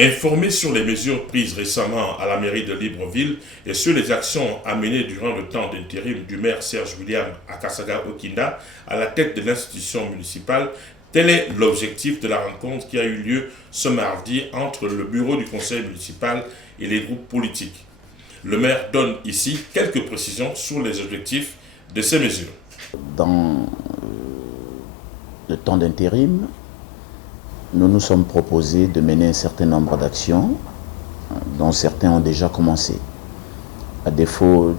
Informé sur les mesures prises récemment à la mairie de Libreville et sur les actions à mener durant le temps d'intérim du maire Serge William Akasaga Okinda à la tête de l'institution municipale, tel est l'objectif de la rencontre qui a eu lieu ce mardi entre le bureau du conseil municipal et les groupes politiques. Le maire donne ici quelques précisions sur les objectifs de ces mesures. Dans le temps d'intérim, nous nous sommes proposés de mener un certain nombre d'actions dont certains ont déjà commencé. À défaut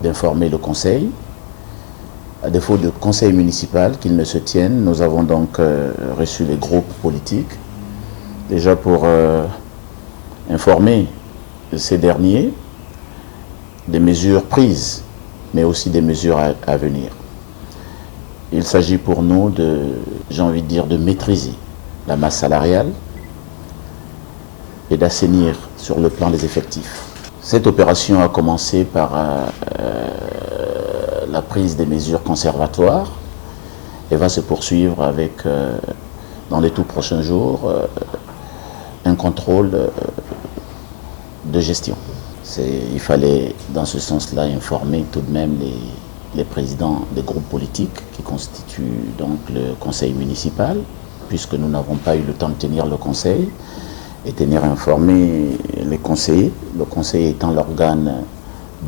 d'informer le conseil, à défaut de conseil municipal qu'il ne se tienne, nous avons donc reçu les groupes politiques, déjà pour informer ces derniers des mesures prises, mais aussi des mesures à venir. Il s'agit pour nous j'ai envie de dire, de maîtriser la masse salariale et d'assainir sur le plan des effectifs. Cette opération a commencé par la prise des mesures conservatoires et va se poursuivre avec, dans les tout prochains jours, un contrôle de gestion. Il fallait, dans ce sens-là, informer tout de même les présidents des groupes politiques qui constituent donc le conseil municipal, puisque nous n'avons pas eu le temps de tenir le conseil, et tenir informé les conseillers, le conseil étant l'organe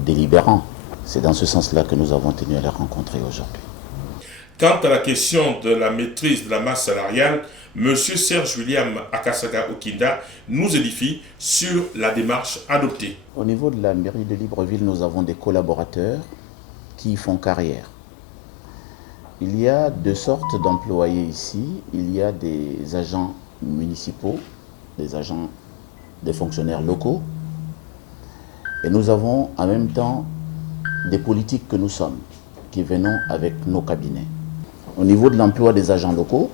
délibérant. C'est dans ce sens-là que nous avons tenu à les rencontrer aujourd'hui. Quant à la question de la maîtrise de la masse salariale, M. Serge William Akasaga Okinda nous édifie sur la démarche adoptée. Au niveau de la mairie de Libreville, nous avons des collaborateurs qui font carrière. Il y a deux sortes d'employés ici. Il y a des agents municipaux, des fonctionnaires locaux, et nous avons en même temps des politiques que nous sommes, qui venons avec nos cabinets. Au niveau de l'emploi des agents locaux,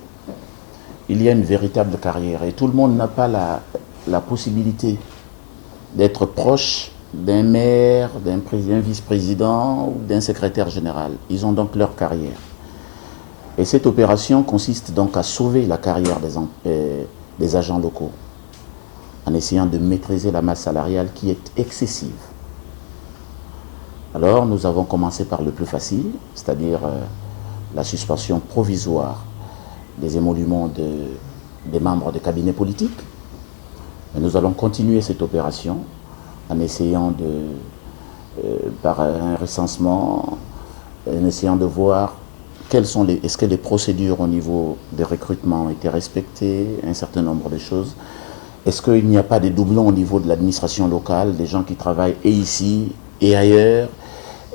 il y a une véritable carrière et tout le monde n'a pas la possibilité d'être proche d'un maire, d'un vice-président ou d'un secrétaire général. Ils ont donc leur carrière. Et cette opération consiste donc à sauver la carrière des agents locaux en essayant de maîtriser la masse salariale qui est excessive. Alors nous avons commencé par le plus facile, c'est-à-dire la suspension provisoire des émoluments des membres des cabinets politiques. Et nous allons continuer cette opération en essayant par un recensement, en essayant de voir est-ce que les procédures au niveau des recrutements ont été respectées, un certain nombre de choses. Est-ce qu'il n'y a pas de doublons au niveau de l'administration locale, des gens qui travaillent et ici et ailleurs?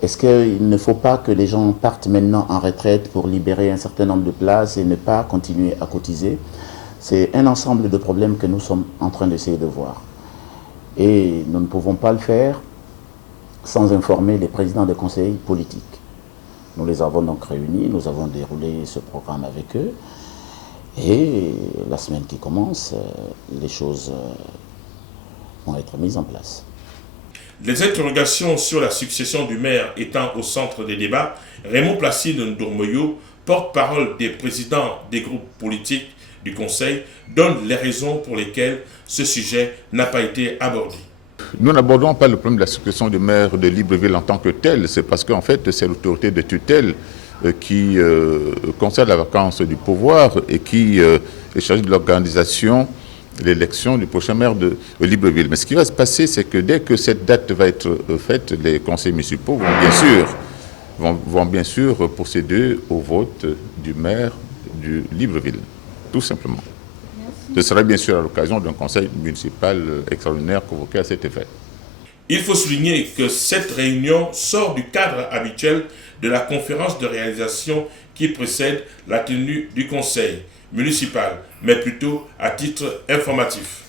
Est-ce qu'il ne faut pas que les gens partent maintenant en retraite pour libérer un certain nombre de places et ne pas continuer à cotiser? C'est un ensemble de problèmes que nous sommes en train d'essayer de voir. Et nous ne pouvons pas le faire sans informer les présidents des conseils politiques. Nous les avons donc réunis, nous avons déroulé ce programme avec eux. Et la semaine qui commence, les choses vont être mises en place. Les interrogations sur la succession du maire étant au centre des débats, Raymond Placide Ndourmoyo, porte-parole des présidents des groupes politiques du Conseil, donne les raisons pour lesquelles ce sujet n'a pas été abordé. Nous n'abordons pas le problème de la succession du maire de Libreville en tant que tel, c'est parce qu'en fait c'est l'autorité de tutelle qui concerne la vacance du pouvoir et qui est chargée de l'organisation de l'élection du prochain maire de Libreville. Mais ce qui va se passer, c'est que dès que cette date va être faite, les conseils municipaux vont bien sûr procéder au vote du maire de Libreville, tout simplement. Ce sera bien sûr à l'occasion d'un conseil municipal extraordinaire convoqué à cet effet. Il faut souligner que cette réunion sort du cadre habituel de la conférence de réalisation qui précède la tenue du conseil municipal, mais plutôt à titre informatif.